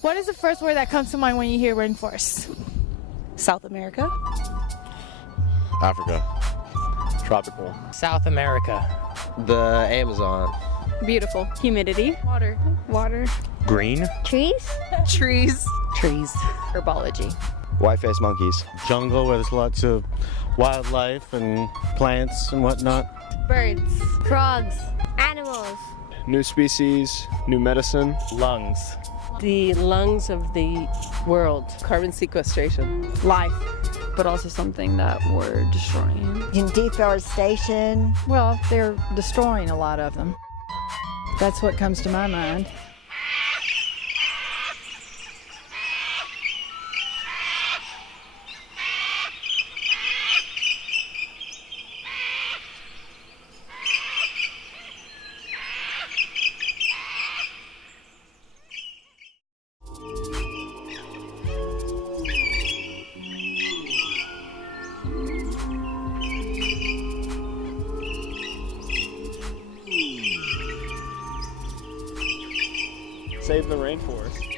What is the first word that comes to mind when you hear rainforest? South America. Africa. Tropical. South America. The Amazon. Beautiful. Humidity. Water. Water. Green. Trees. Trees. Trees. Herbology. White-faced monkeys. Jungle where there's lots of wildlife and plants and whatnot. Birds. Frogs. Animals. New species, new medicine. Lungs. The lungs of the world. Carbon sequestration. Life. But also something that we're destroying. Deforestation. Well, they're destroying a lot of them. That's what comes to my mind. Save the rainforest.